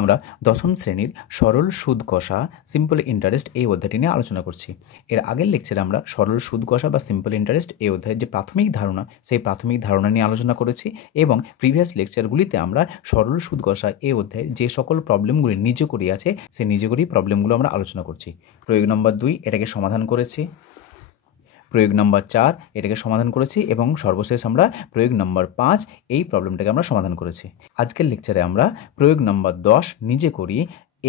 আমরা দশম শ্রেণীর সরল সুদ কষা সিম্পল ইন্টারেস্ট এই অধ্যায়টি নিয়ে আলোচনা করছি। এর আগের লেকচারে আমরা সরল সুদ কষা বা সিম্পল ইন্টারেস্ট এই অধ্যায়ের যে প্রাথমিক ধারণা সেই প্রাথমিক ধারণা নিয়ে আলোচনা করেছি এবং প্রিভিয়াস লেকচারগুলিতে আমরা সরল সুদ কষা এই অধ্যায়ে যে সকল প্রবলেমগুলি নিজ করি আছে সেই নিজ করি প্রবলেমগুলো আমরা আলোচনা করছি। প্রয়োগ নম্বর 2 এটাকে সমাধান করেছি, প্রয়োগ নম্বর 4 এটাকে সমাধান করেছি এবং সর্বশেষ আমরা প্রয়োগ নম্বর 5 এই প্রবলেমটাকে আমরা সমাধান করেছি। আজকের লেকচারে আমরা প্রয়োগ নম্বর 10 নিজে করি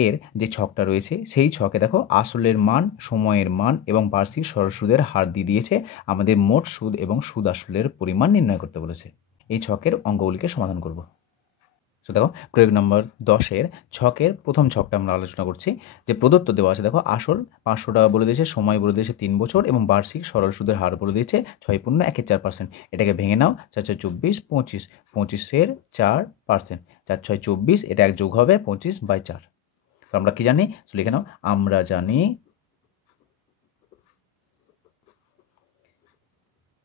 এর যে ছকটা রয়েছে সেই ছকে দেখো আসলের মান, সময়ের মান এবং বার্ষিক সরল সুদের হার দিয়ে দিয়েছে, আমাদের মোট সুদ এবং সুদ আসলের পরিমাণ নির্ণয় করতে বলেছে। এই ছকের অঙ্কগুলিকে সমাধান করব। তো দেখো প্রয়োগ নম্বর 10-এর ছকের প্রথম ছকটা আমরা আলোচনা করছি। যে প্রদত্ত দেওয়া আছে দেখো আসল 500 টাকা বলে দিয়েছে, সময় বলে দিয়েছে 3 বছর এবং বার্ষিক সরল সুদের হার বলে দিয়েছে 6.14%। এটাকে ভেঙে নাও, 4 4 24 25, 25-এর 4%, 4 6 24, এটা এক যোগ হবে 25/4। তো আমরা কি জানি লিখে নাও, আমরা জানি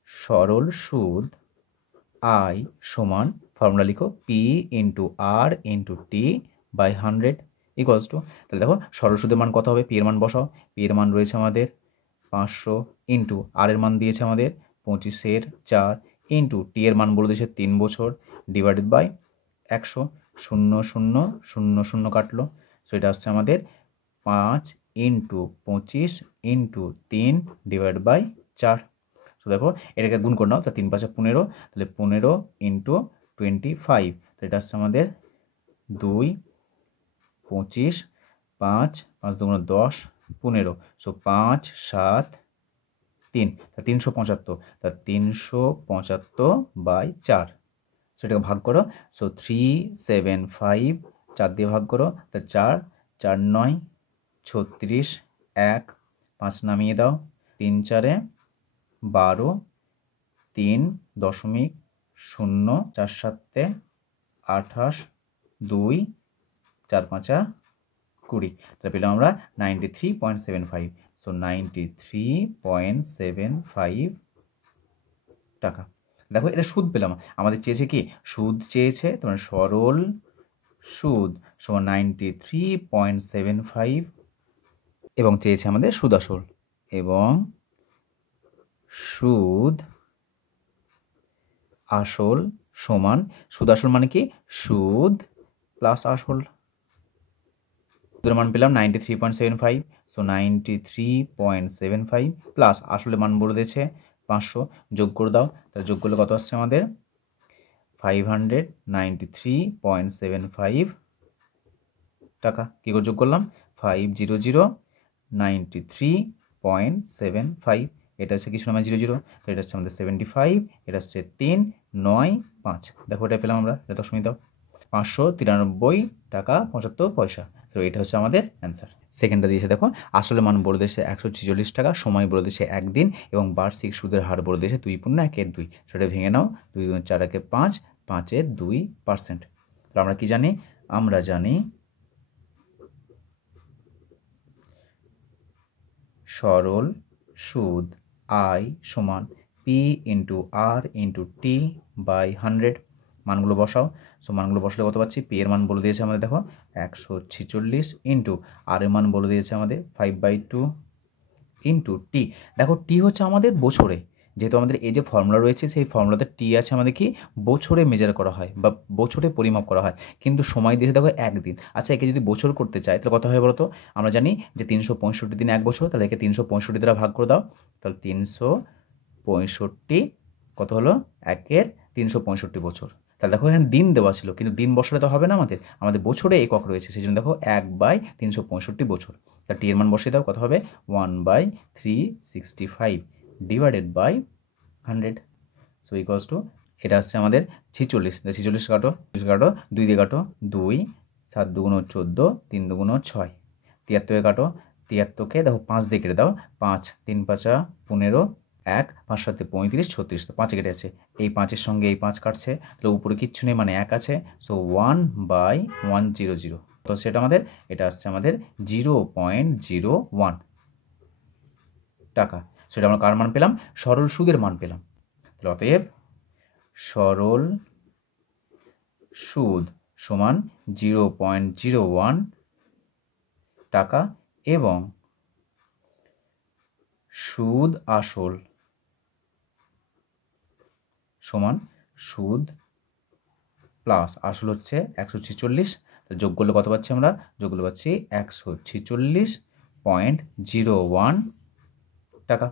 সরল সুদ আই সমান, ফর্মুলা লিখো, P into R into T by 100 equals to, তাহলে দেখো সরল সুদের মান কত হবে, পি এর মান বসাও, পি এর মান রয়েছে আমাদের 500 ইন্টু আর এর মান দিয়েছে আমাদের 25-এর 4 ইন্টু টি এর মান বলে দিয়েছে 3 বছর ডিভাইডেড বাই 100, 0 0 0 0 কাটলো, সো এটা আসছে আমাদের 5 ইন্টু 25 ইন্টু 3 ডিভাইড বাই 4। তো দেখো এটাকে গুণ করে নাও, তো 3 5 15, তাহলে 15 ইন্টু 25, তো এটা আসছে আমাদের 2 25, 5 5 2 10 15, সো 5 7 3, তা 375, তা 375/4, সেটাকে ভাগ করো, সো 375 4 দিয়ে ভাগ করো, তা 4 4 9 36, 1 5 নামিয়ে দাও, 3 4 12, 3.0 4 7 28, 2 4 5 20, তাহলে পেলাম আমরা 93.75, সো 93.75 টাকা। দেখো এটা সুদ পেলাম, আমাদের চেয়েছে কি সুদ চেয়েছে, তোমার সরল সুদ সমান 93.75 এবং চেয়েছে আমাদের সুদ আসল, এবং সুদ আসল সমান, সুদ আসল মানে কি সুদ প্লাস আসল, সুদের মান পেলাম 93.75, সো 93.75 প্লাস আসলে মান বলে দিয়েছে 500, যোগ করে দাও, তাহলে যোগ করলে কত আসছে আমাদের 593.75 টাকা। কী করে যোগ করলাম, 50093.75, এটা হচ্ছে কিছু নামে 00, তো এটা হচ্ছে আমাদের 75, এটা হচ্ছে 3 9 5, দেখো এটা পেলাম আমরা, এটা দশমিক দাও, 593 টাকা 75 পয়সা, তো এটা হচ্ছে আমাদের অ্যান্সার। সেকেন্ডটা দিয়েছে দেখো আসলে মান বলে দিয়েছে 146 টাকা, সময় বলে দিয়েছে 1 দিন এবং বার্ষিক সুদের হার বলে দিয়েছে 2.1/2, সেটা ভেঙে নাও, 2 4 5, 5-এর 2%। তো আমরা কি জানি, আমরা জানি সরল সুদ আই সমান P into R into T by 100, মানগুলো বসাও, সো মানগুলো বসালে কত পাচ্ছি, পি এর মান বলে দিয়েছে আমাদের দেখো 146 ইন্টু আর এর মান বলে দিয়েছে আমাদের 5/2 ইন্টু টি, দেখো টি হচ্ছে আমাদের বছরে, যেহেতু আমাদের এই যে ফর্মুলা রয়েছে সেই ফর্মুলাতে টি আছে আমাদের কি বছরে মেজার করা হয় বা বছরে পরিমাপ করা হয়, কিন্তু সময় দিয়েছে দেখো 1 দিন। আচ্ছা একে যদি বছর করতে চাই তাহলে কত হয় বলো তো, আমরা জানি যে 365 দিন 1 বছর, তাহলে একে 365 দ্বারা ভাগ করে দাও, তাহলে 365 কত হলো 1-এর 365 বছর। তাহলে দেখো এখানে দিন দেওয়া ছিল কিন্তু দিন বসালে তো হবে না, আমাদের বছরে একক রয়েছে, সেই জন্য দেখো 1/365 বছর, তা টি এর মান বসিয়ে দাও, কত হবে 1/365 divided by 100, so equals to, এটা আসছে আমাদের 46, 46 কাটো 2 দিয়ে কাটো, 2 7 2 14, 3 2 6, 73 কাটো, 73-কে দেখো 5 দিয়ে কেটে দাও, 5 3 5 15, 1 5 7 35 36, তো 5 কেটে আছে, এই 5-এর সঙ্গে এই 5 কাটছে, তাহলে উপরে কিচ্ছু নেই মানে 1 আছে, সো 1/100, তো সেটা আমাদের এটা আসছে আমাদের 0.01 টাকা, সেটা আমরা কার মান পেলাম, সরল সুদের মান পেলাম। তাহলে অতএব সরল সুদ সমান 0.01 টাকা এবং সুদ আসল সমান সুদ প্লাস আসল হচ্ছে 146, যোগ করলে কত পাচ্ছি আমরা? যোগ করলে পাচ্ছি 146.01 টাকা।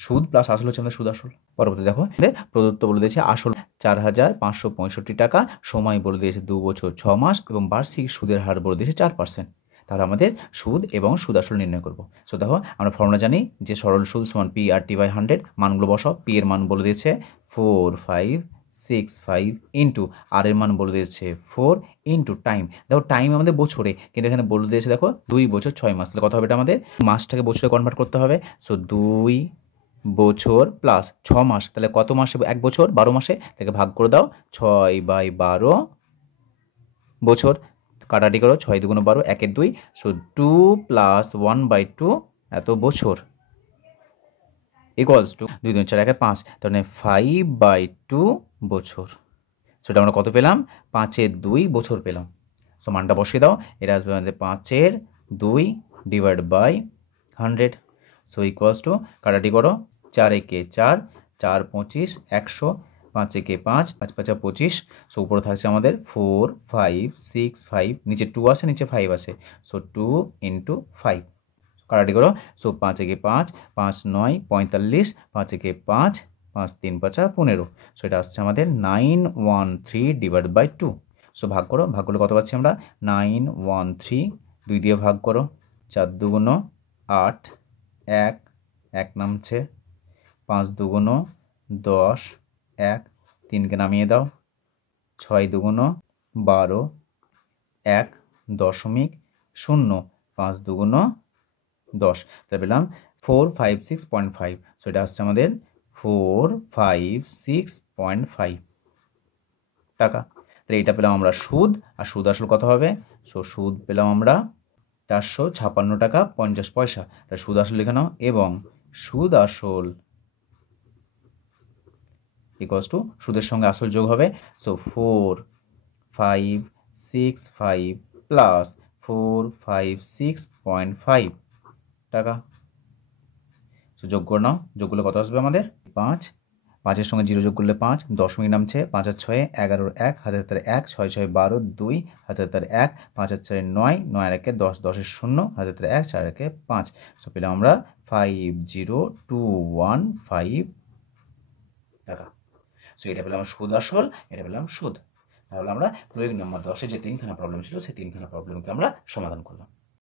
সুদ প্লাস আসল হচ্ছে আমাদের সুদ আসল। পরবর্তী দেখো প্রদত্ত বলে দিয়েছে আসল 4,565 টাকা, সময় বলে দিয়েছে 2 বছর 6 মাস এবং বার্ষিক সুদের হার বলে দিয়েছে 4%। তাহলে আমাদের সুদ এবং সুদ আসল নির্ণয় করব। সো দেখো আমরা ফর্মুলা জানি যে সরল সুদ সমান PRT/100, মানগুলো বসাও। পি এর মান বলে দিয়েছে 4565 ইন্টু আর এর মান বলে দিয়েছে 4 ইন্টু টাইম। দেখো টাইম আমাদের বছরে, কিন্তু এখানে বলে দিয়েছে দেখো 2 বছর 6 মাস। তাহলে কত হবে? এটা আমাদের মাসটাকে বছরে কনভার্ট করতে হবে। সো 2 বছর প্লাস 6 মাস, তাহলে কত মাসে 1 বছর? 12 মাসে, থেকে ভাগ করে দাও 6/12 বছর, কাটাটি করো 6 2 12, 1 এর 2, সো 2 প্লাস 1/2 এত বছর ইকুয়ালস টু 2 2 4 1 5, তাহলে 5/2 বছর। সেটা আমরা কত পেলাম? 5 এর 2 বছর পেলাম। সো মানটা বসিয়ে দাও, এটা আসবে আমাদের 5 এর 2 divide by 100, so equals to কাটাটি করো 4 একে 4, 4 25 100, 5 একে 5, 5 5 25, সো উপরে থাকছে আমাদের 4 5 6 5, নিচে 2 আসে, নিচে 5 আসে, সো 2 ইন্টু 5, কাটাটি করো। সো 5 একে 5, 5 9 45, 5 একে 5, 5 3 5 15, সো এটা আসছে আমাদের 913 ডিভাইড বাই 2। সো ভাগ করো, ভাগ করলে কত পাচ্ছি আমরা? 913, 2 দিয়ে ভাগ করো, 4 2 8, 1 1 নামছে, 5 2 10, 1 3কে নামিয়ে দাও, 6 2 12, 1 দশমিক 0, 5 2 10, তাহলে পেলাম 456.5। সো এটা আসছে আমাদের 456.5 টাকা। তাহলে এটা পেলাম আমরা সুদ, আর সুদ আসল কত হবে? সো সুদ পেলাম আমরা 456 টাকা 50 পয়সা। তাহলে সুদ আসল লিখে নাও, এবং সুদ আসল ইকুয়ালস টু সুদের সঙ্গে আসল যোগ হবে, সো 4565 প্লাস 456.5 টাকা। সো যোগ করে নাও, যোগ করলে কত আসবে আমাদের? 5, 5-এর সঙ্গে 0 যোগ করলে 5, দশমিক নামছে, 5 আর 6 11, 1 হাতের 1, 6 6 12, 2 হাতের 1, 5 আর 4 9, 9 আর 1 10, 10-এর 0 হাতের 1, 4 আর 1 5। সো পেলাম আমরা 50,215 টাকা। সো এটা পেলাম সুদ আসল, এটা পেলাম সুদ। তাহলে আমরা প্রয়োগ নম্বর 10-এ যে 3খানা প্রবলেম ছিল সেই 3খানা প্রবলেমকে আমরা সমাধান করলাম।